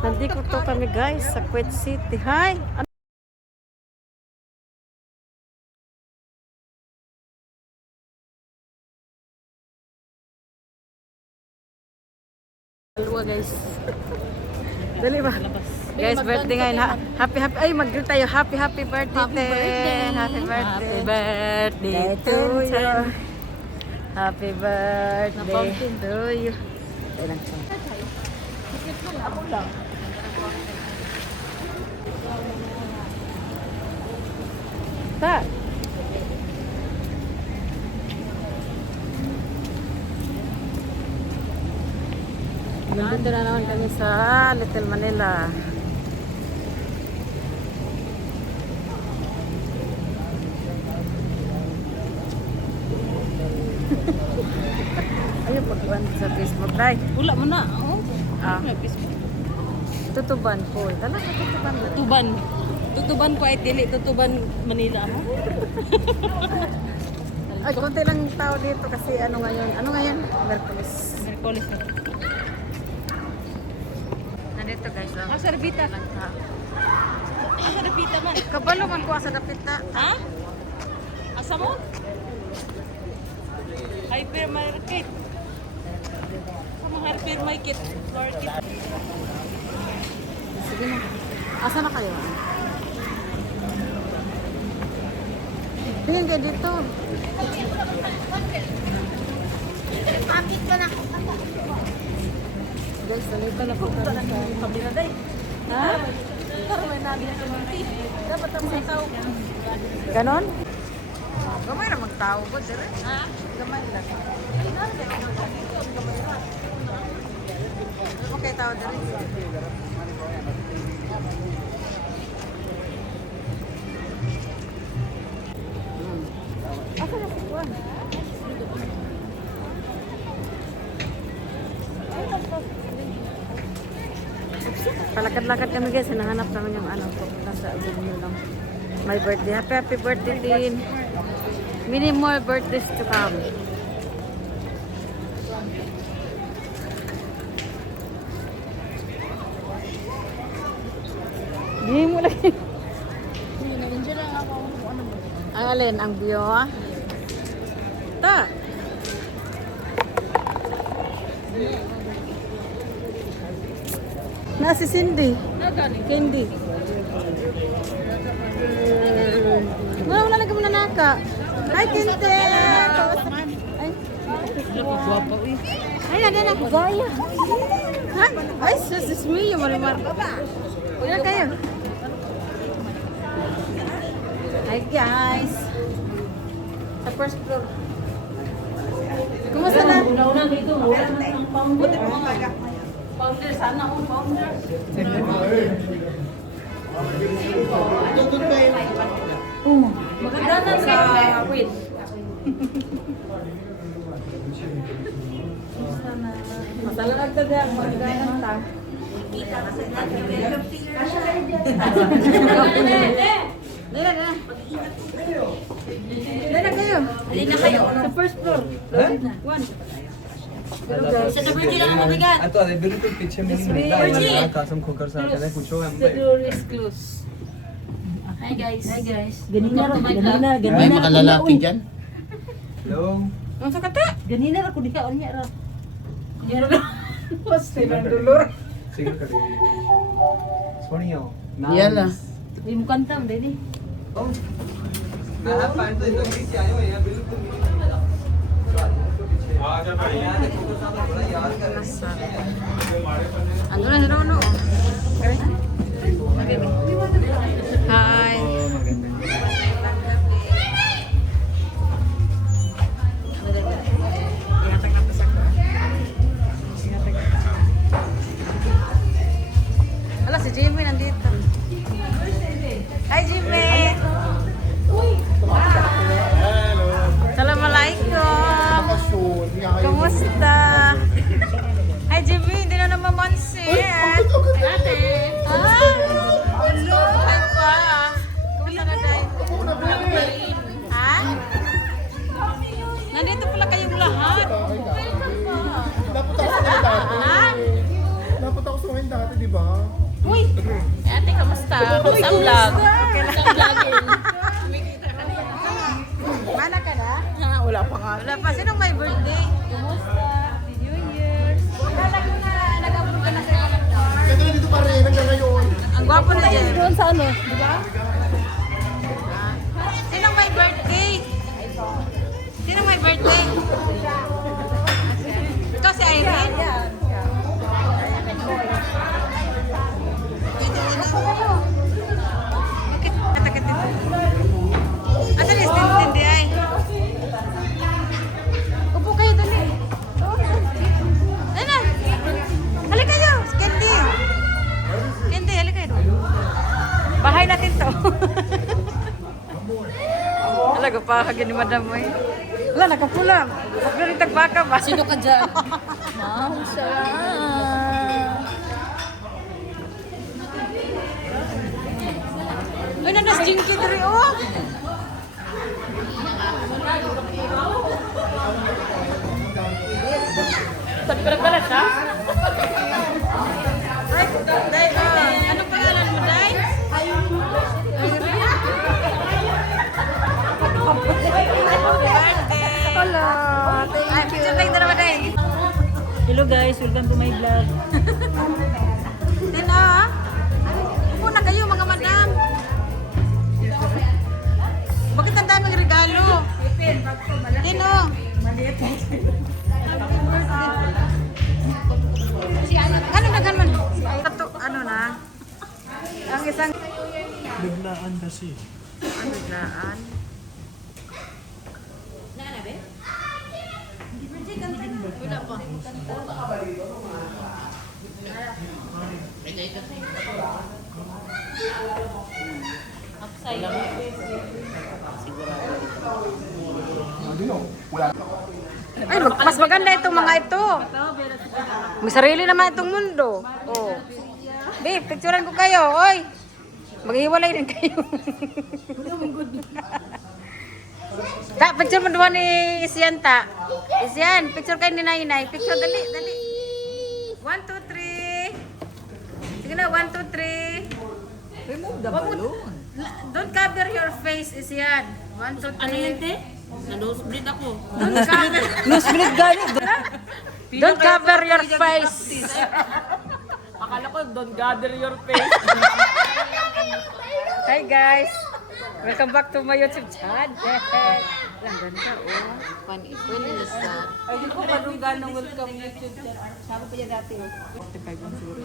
Nandito to kami guys sa Kuwait City. Hi! Dalawa guys. Dali ba? Guys, birthday ngayon. Happy. Ay, mag-greet tayo. Happy birthday. Happy birthday to you. Happy birthday to you. Ako lang. Ta. Nandito na naman kami sa Little Manila. Ayaw pagkuhan sa Facebook tayo. Wala mo na. Tutuban po. Talaga tutuban na. Tutuban ko ay dili. Tutuban Manila mo. Ay, konti lang tao dito kasi ano ngayon? Merkulis. Merkulis na. Nandito guys. Oh. Asa Rabita? Asa Rabita man? Kabalo man ko sa dapita. Ha? Asa mo? Hypermarket. Sa mga hypermarket. Sige na. Asa na kayo? Tingin kayo dito. Akit ka na. Guys, nalito na po kami sa Kabila day. ha? Pero may nabi na tumunti. Dapat ang may tao. Ganon? Gamay na magtao ko, sir. Ha? Gamay lang. Ano mo kayo tao dito? Asa na si Juan? Palakad-lakad kami guys, hinahanap namin yung ano po, nasa avenue lang. My birthday. Happy birthday din. Many more birthdays to come. Hindi mo lagi. Nandiyan lang ako. Ano mo? Ang alin? Ang bio? Ta! Na si Cindy. Nagaling. Candy. Wala lagi mo na naka. Hi, Kinte! Ay, Guwapo eh. ay, na ako. Gaya. Ha? Ay, sus me, yung marimar. Wala kayo. Hi, guys. Sa first floor. Kumusta na? Una dito. Wala na ang founder. Founder, sana akong founder. Maganda na sa queen. Masalag ka dyan. Maganda ta. Dala na. Dala kayo. Dali na kayo. Sa first floor. One. Sa birthday lang ang mabigat. तो अरे बिल्कुल पीछे में ही मिलता है कासम खोकर सर कहते हैं पूछो हम The door is closed. Hi guys. Hi guys. Ganina Welcome to my ganina, vlog. ganina. May makalalaki dyan. Hello Ang sakata. Ganina ra ko di ka unya ra. Yaro na. Pasti ng dulor. Single कर दीजिए Sonia Yala. Di mo kanta mo dedi. मैं हाथ पैंट तो इधर ही आए हुए हैं बिल्कुल आजा भाई यार देखो तो साथ बड़ा याद कर रहे हैं Ando na si Rono. Hi. Ala, si Jimmy nandito. Hi, Jimmy! Assalamualaikum! Kamusta? Hi, Jimmy! Hindi na naman mansit! kumain dati, di ba? Ate, kamusta? Kamusta ang vlog? Okay lang. Mana ka na? Ha, wala pa nga. Wala pa. Sinong may birthday? Kumusta? Happy New Year. Kala ko na nag-abot ka na sa Ito na dito pa rin hanggang ngayon. Ang gwapo na dyan. Doon sa ano? Sinong may birthday? Sinong may birthday? Ikaw si Irene? Bakit katakit ito? Asan is tindi ay? Upo kayo dali. Dali na. Halika kayo. Candy. Candy, halika kayo. Bahay natin to. Talaga pa kagyan ni madam mo eh. Wala, nakapulang. Pagkarin tagbaka ba? Sino ka dyan? Ma'am, sarap. Ay, nanas jinky diri oh. Sabi ko nagbalas, ha? Ay, Day, anong pangalan mo, Day? Hello. Thank you. Ay, dalawa, Day. Hello guys, welcome to my vlog. Din upo na kayo mga madam. Bakit ang daming regalo? Din Ano naghan man? Tato, ano na? Ang isang Biglaan kasi. ang biglaan. Ay, mas maganda itong mga ito. May sarili naman itong mundo. Oh. Babe, picturean ko kayo. Oy. Maghiwalay din kayo. Ta, picture mo doon ni Isyan ta. Isyan, picture kayo ni Nainay. Picture, dali, dali. 1, 2, 3. Sige na, 1, 2, 3. Remove the balloon. Don't cover your face, Isyan. 1, 2, 3. Ano yun, te? Na-nosebleed ako. Don't cover. Newsbreak gani. Don't cover your face. Akala ko, don't gather your face. Hi guys. Welcome back to my YouTube channel. Lang ganda oh. Funny sa. Ay, di ko ganong welcome YouTube channel. Sabi pa niya dati oh. 45 ang suro.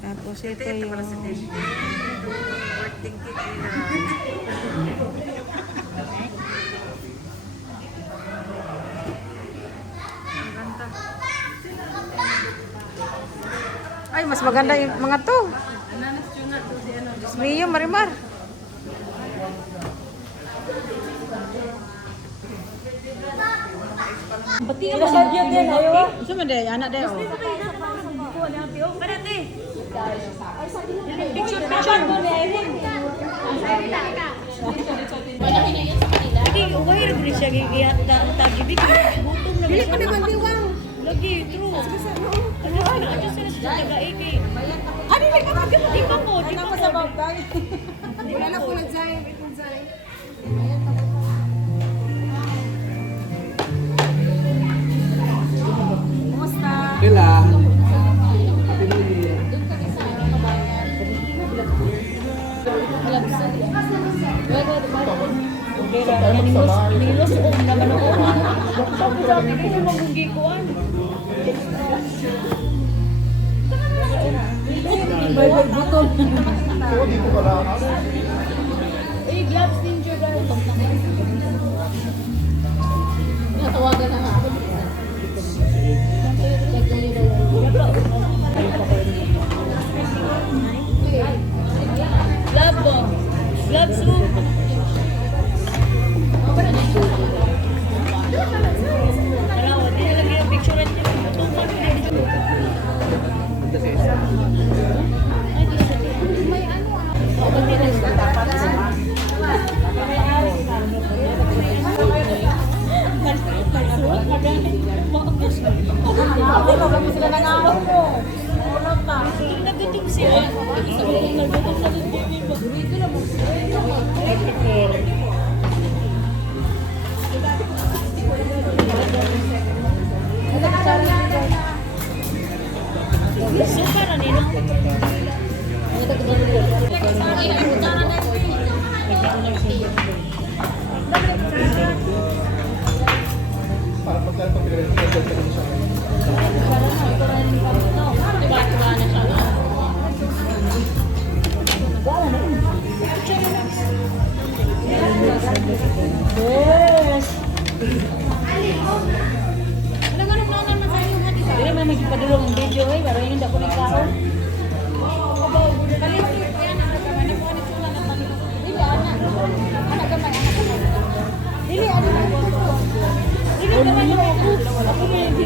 Tapos ito Ito yung... pala sa TV. Birthday cake nila. Ang ganda. Ay, mas maganda yung mga to. Diyos mío, Marimar. Pati ang masadya din, ayaw. Gusto mo dahil, anak dahil. Picture mo na Irene. Hindi, uway rin ko siya gigihat na ang tagibig. Gutom na Dili pa naman diwang. Lagi, true. Ano, adjust na siya taga-iki. Ano, di ba mo? Di ba mo? Wala na po nag-zay. Kailan? Nilos o naman ako. Sabi ko yung magugikuan. May buton. Dito ka lang. Eh, gloves ninja dahil. Natawagan na nga ako. Glove bomb. Gloves room. Dalawa, di na lagi yung picture at yung tumpag. Sila nang araw mo. Ulot na. Dili man magpadulong ang video eh, pero yun ako ng kaon. Dili ano na ako. Dili naman yung ako. Ako na yung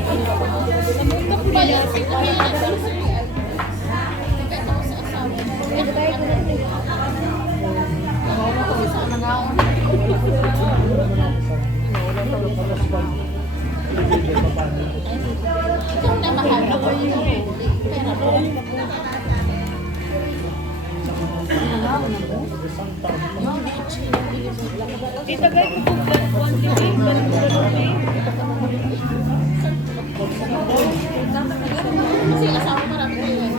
itagay ko po quantity, kasi asawa marami ko yun.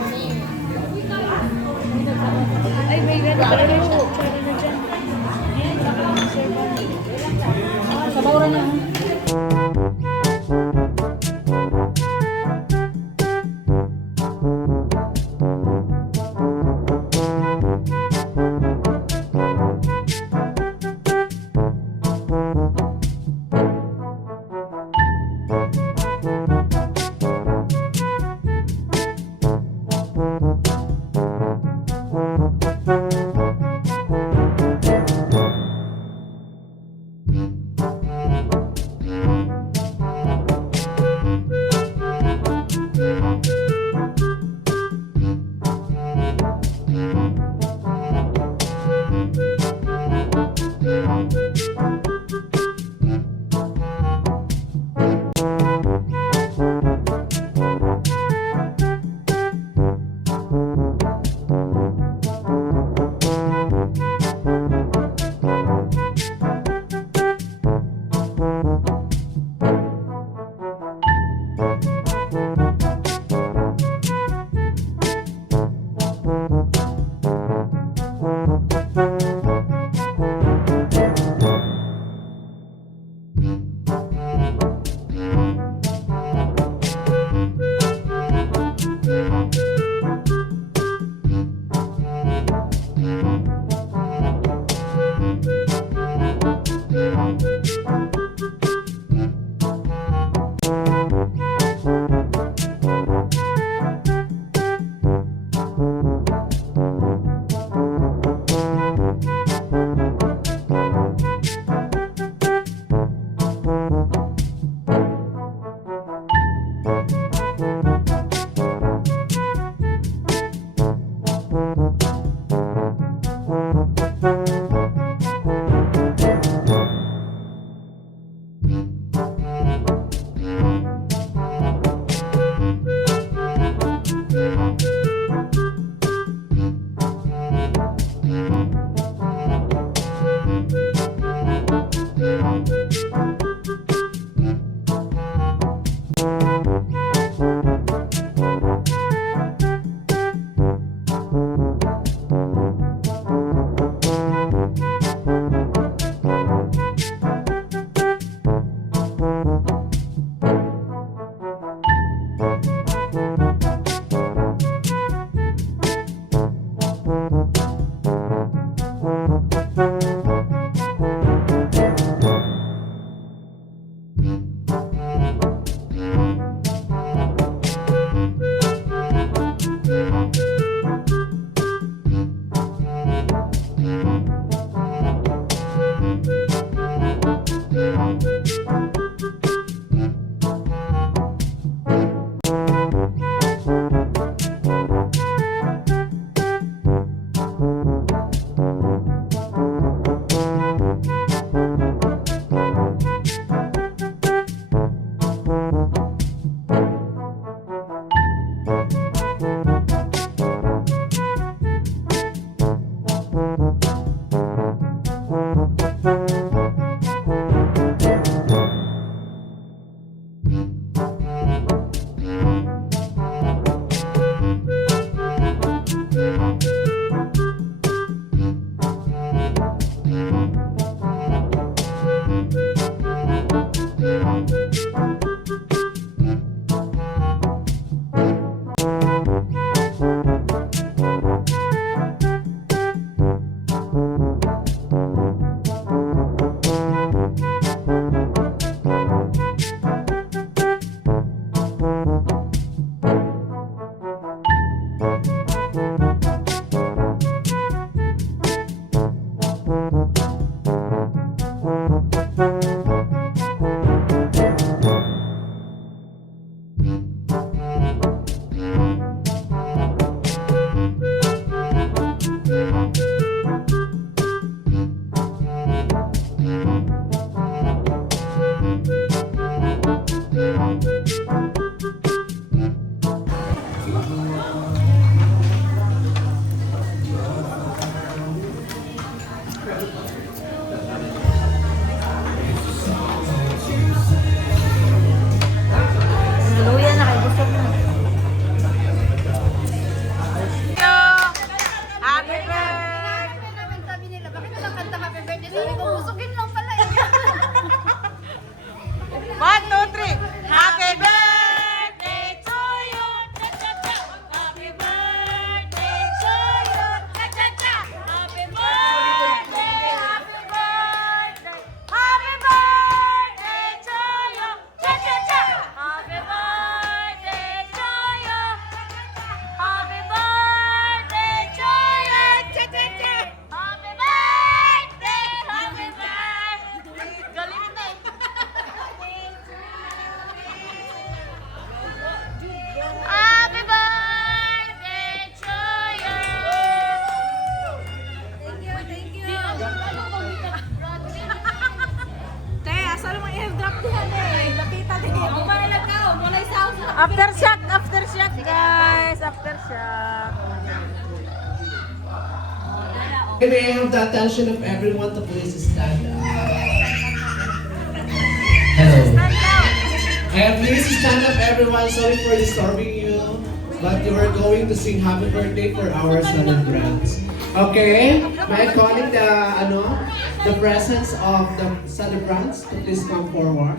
Ay, may red pala na siya. Pwede na dyan. Sabaw na na. Can I have the attention of everyone to please stand up? Hello. Please stand up, everyone. Sorry for disturbing you, but you are going to sing happy birthday for our celebrants. Okay? May I calling the presence of the celebrants to please come forward.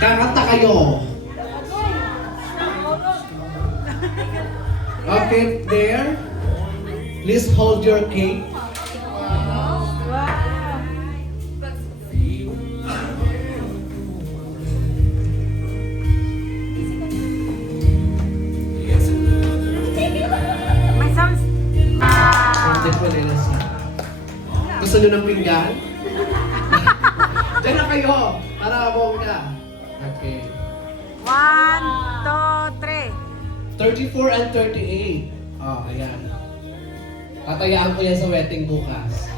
Kakanta kayo. Okay, there. Please hold your cake. May sounds. Hindi po nila siya. Gusto nyo ng pinggan? Diyan na kayo, para bongga. Okay. 1, 2, 3. 34 and 38. Oh, ayan. Tatayaan ko yan sa wedding bukas.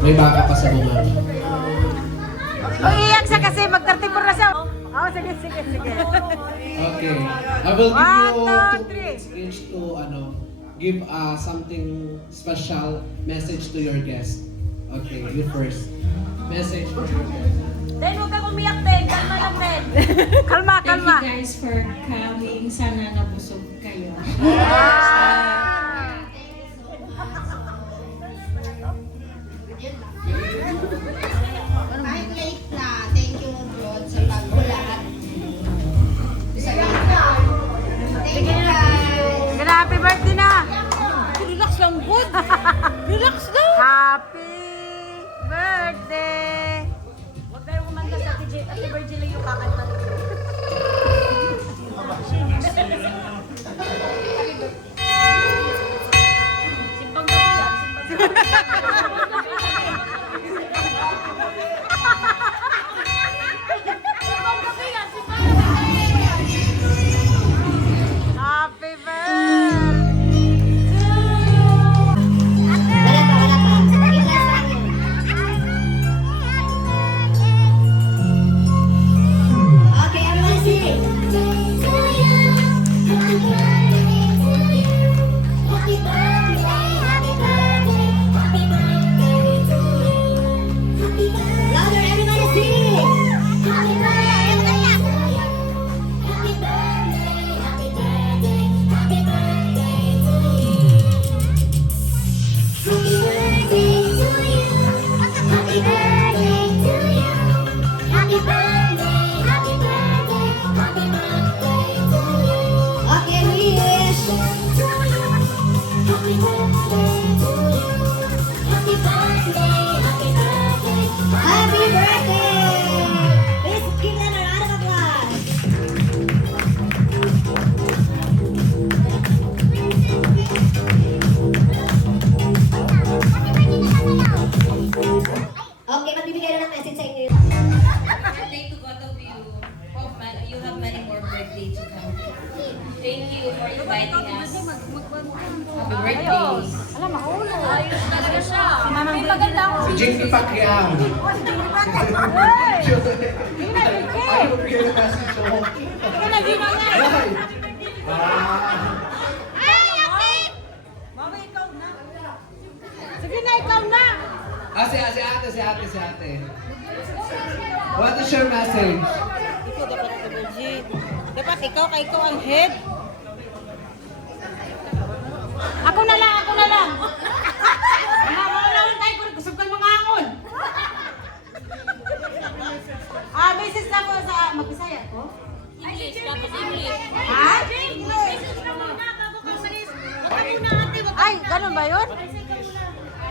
May baka pa sa bunga. Iiyak siya kasi mag-34 na siya. Oh, sige. Okay. I will give you 1, 2, 2 minutes each to give something special message to your guest. Okay, you first. Message for your guest. Den, huwag kang umiyak, Den. Kalma lang, Den. Kalma. Thank you guys for coming. Sana nabusog kayo. Kahit late na, thank you Lord sa pagbulat. Sa lahat. Thank you guys. Ganda, happy birthday na. Relax lang, good. Relax lang. Happy birthday. Huwag tayo kumanta sa Ate Virgil lang yung kakanta. Simbang gabi yan, simbang gabi. Simbang gabi yan, simbang gabi. Happy birthday. Wala pa. Ilas lang yun. Okay, everyone sing. Louder, everybody sing. Okay, wish. Happy birthday! Please give them a round of applause. Okay, magbibigay na ng message sa inyo. Birthday to both of you. Hope you have many more birthdays to come. Thank you for inviting us. Happy birthday. Alam, mahulog. Ayos talaga siya. May maganda akong Si Jinky Pacquiao. Ayaw ko bigyan ng message ko. Ikaw na ginawa nga. Ay! Mama, ikaw na. Sige na, ikaw na. Si ate. What is your message? Ikaw dapat ito, Virgil. Dapat ikaw ang head. Ako na lang. Wala tayo kung gusto kang mga angon. Message na ko sa mag-Bisaya ko. English, tapos English. Ha? Ay, ganun ba yun?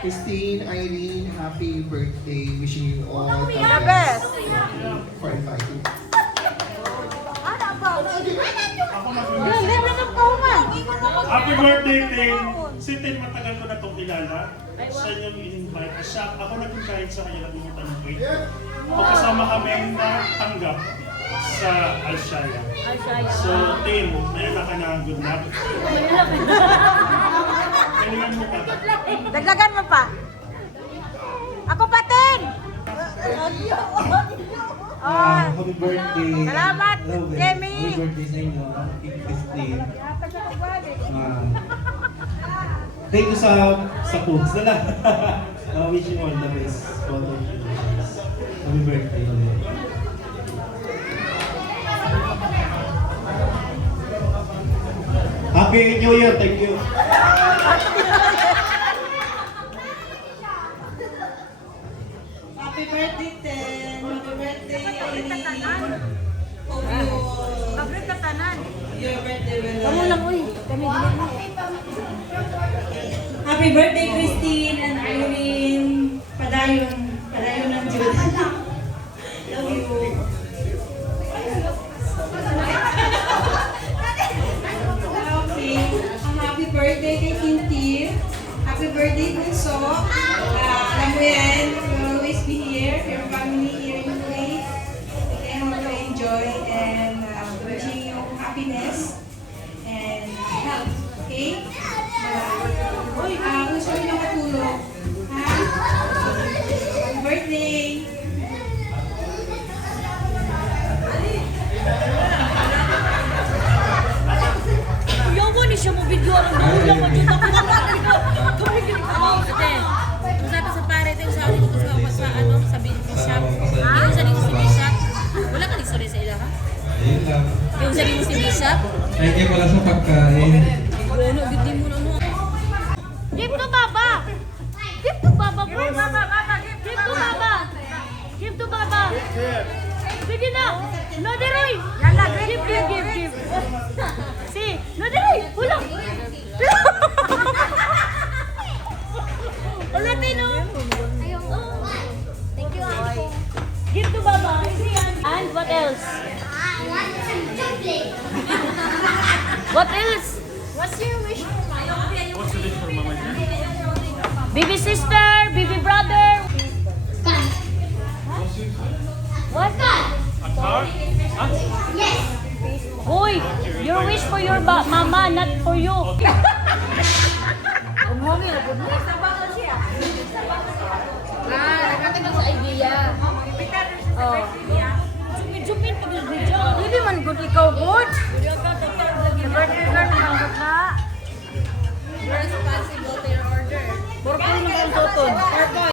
Christine, Irene, happy birthday. Wishing you all the The best. for inviting. Happy birthday, Tin! Si Tin, matagal ko na itong kilala. Siya yung in-invite. Siya, ako nag-invite sa kanya, nagpunta ng wait. Kasama kami na tanggap. sa Alshaya. Alshaya. So, Tin, may anak ka na, good luck. Kailangan mo pa. Dagdagan mo pa. Ako pa, Tin! Happy birthday. Salamat, Love it. Jamie. Happy birthday sa inyo. Cake 15. Thank you sa foods na lang. Wish you all the best. Both of you. Happy birthday ulit. Happy New Year. Thank you. Happy birthday, Ten. Happy birthday, Aileen. Hope you Pagrit ka tanan. your birthday will Kamu lang, uy. Kami din mo. Happy birthday, Christine and Irene. Padayon. Padayon ng Diyos. Love you. Okay. Happy birthday kay Kinti. Happy birthday, Bunso. Alam mo yan, we'll always be here. Your family here in Kuwait. Okay, hope you enjoy and wishing you happiness and health. Okay? Uy, gusto nyo makatulog. Ha? Happy birthday! Yawa ni siya mo video ang ulam mo dyan. Ako kapatid ko. Kumigil ka mo. Ate, kung sabi sa pare, tayo sa akin ko sa ano, sabi ko siya. Yung sa dito si Bishop. Wala ka nagsorry sa ila, ha? Ayun lang. Yung sa dito si Bishop. Thank you pala sa pagkain. Bueno, gindi mo na mo. Give to Baba! Give to Baba, bro! Give to Baba! Give to Baba! Sige na! Noderoy! Yala, give! Si! Noderoy! Hula! Wala tino! Thank you, Uncle. Give to Baba! And what else? What else? What's your wish for Mama? What's the wish for Mama Jan? Baby sister, baby brother. What? A car? Hoy, your wish for your mama, not for you. Nakatingin sa idea. Oh. Jupin pa yung video. Hindi man good ikaw, good. Birthday girl naman good na. You're responsible to your order. Purple na kang toton. Purple.